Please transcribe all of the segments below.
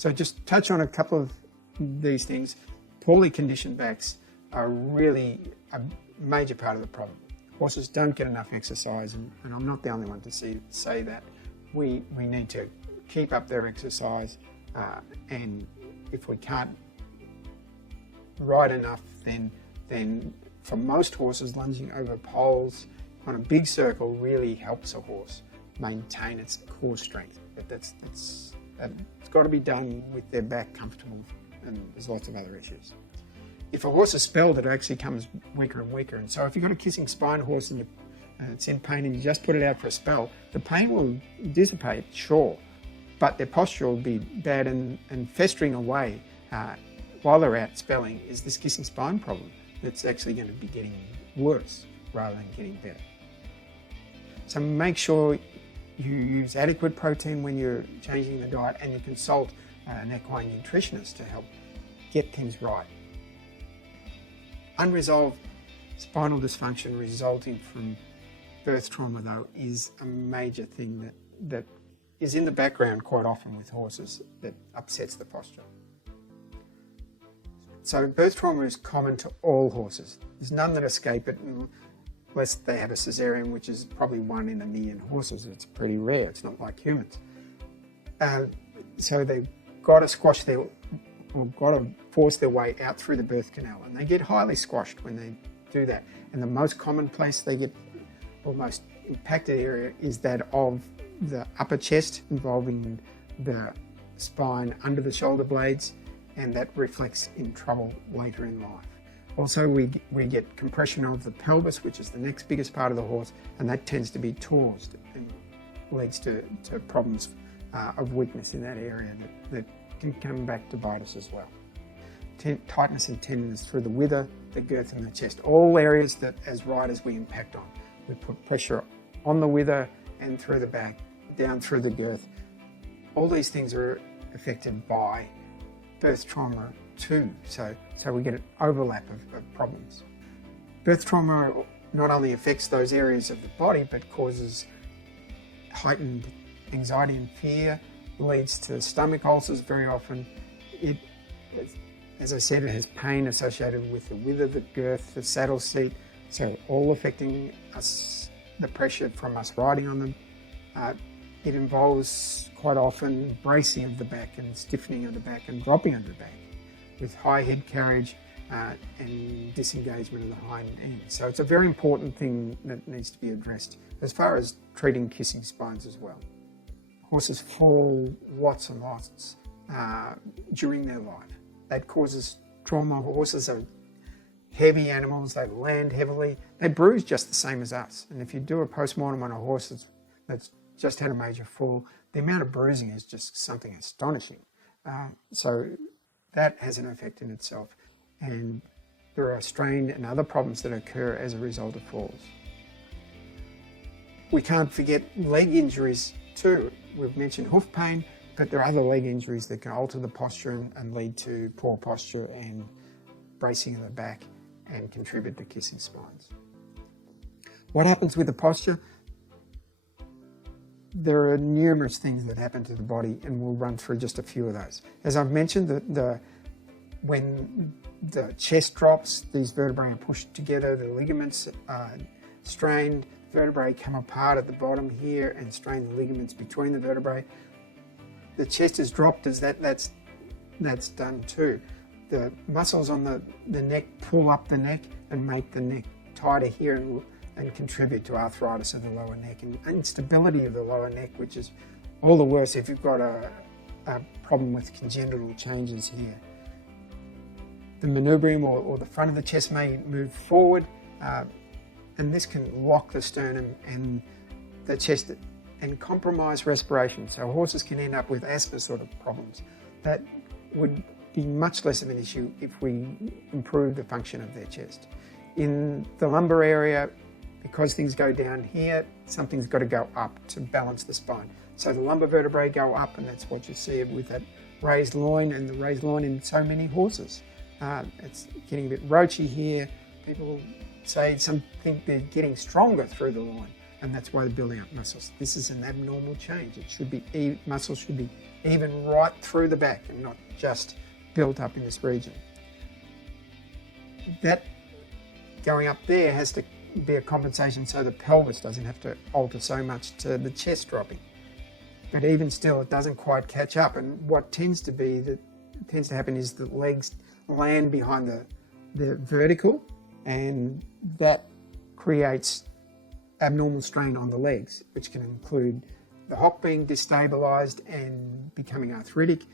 So just touch on a couple of these things. Poorly conditioned backs are really a major part of the problem. Horses don't get enough exercise, and I'm not the only one to say that. We need to keep up their exercise, and if we can't ride enough, then for most horses, lunging over poles on a big circle really helps a horse maintain its core strength. It's got to be done with their back comfortable, and there's lots of other issues. If a horse is spelled, it actually comes weaker and weaker. And so if you've got a kissing spine horse and it's in pain and you just put it out for a spell, the pain will dissipate, sure, but their posture will be bad, and festering away while they're out spelling is this kissing spine problem that's actually going to be getting worse rather than getting better. So make sure you use adequate protein when you're changing the diet, and you consult an equine nutritionist to help get things right. Unresolved spinal dysfunction resulting from birth trauma, though, is a major thing that is in the background quite often with horses that upsets the posture. So birth trauma is common to all horses. There's none that escape it unless they have a cesarean, which is probably 1 in a million horses. It's pretty rare. It's not like humans. So they've got to got to force their way out through the birth canal, and they get highly squashed when they do that. And the most common place they get, or most impacted area, is that of the upper chest, involving the spine under the shoulder blades, and that reflects in trouble later in life. Also, we get compression of the pelvis, which is the next biggest part of the horse, and that tends to be torsed and leads to problems of weakness in that area that can come back to bite us as well. Tightness and tenderness through the wither, the girth and the chest, all areas that as riders we impact on. We put pressure on the wither and through the back, down through the girth. All these things are affected by birth trauma too, so we get an overlap of problems. Birth trauma not only affects those areas of the body, but causes heightened anxiety and fear, leads to stomach ulcers very often. As I said, it has pain associated with the wither, the girth, the saddle seat, so all affecting us, the pressure from us riding on them. It involves quite often bracing of the back and stiffening of the back and dropping of the back with high head carriage and disengagement of the hind end. So it's a very important thing that needs to be addressed as far as treating kissing spines as well. Horses fall lots and lots during their life. That causes trauma. Horses are heavy animals, they land heavily, they bruise just the same as us. And if you do a post-mortem on a horse that's just had a major fall, the amount of bruising is just something astonishing. So that has an effect in itself. And there are strain and other problems that occur as a result of falls. We can't forget leg injuries too. We've mentioned hoof pain, but there are other leg injuries that can alter the posture and lead to poor posture and bracing of the back and contribute to kissing spines. What happens with the posture? There are numerous things that happen to the body, and we'll run through just a few of those. As I've mentioned, when the chest drops, these vertebrae are pushed together, the ligaments are strained, vertebrae come apart at the bottom here and strain the ligaments between the vertebrae. The chest is dropped as that's done too. The muscles on the neck pull up the neck and make the neck tighter here and contribute to arthritis of the lower neck and instability of the lower neck, which is all the worse if you've got a problem with congenital changes here. The manubrium or the front of the chest may move forward, and this can lock the sternum and the chest and compromise respiration. So horses can end up with asthma sort of problems. That would be much less of an issue if we improve the function of their chest. In the lumbar area, because things go down here, something's got to go up to balance the spine. So the lumbar vertebrae go up, and that's what you see with that raised loin, and the raised loin in so many horses. It's getting a bit roachy here. People say some think they're getting stronger through the loin. and that's why they're building up muscles. This is an abnormal change. It should be, muscles should be even right through the back and not just built up in this region. That going up there has to be a compensation so the pelvis doesn't have to alter so much to the chest dropping. But even still, it doesn't quite catch up. And what tends to happen is the legs land behind the vertical, and that creates abnormal strain on the legs, which can include the hock being destabilized and becoming arthritic,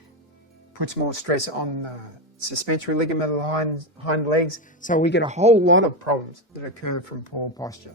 puts more stress on the suspensory ligament of the hind legs. So we get a whole lot of problems that occur from poor posture.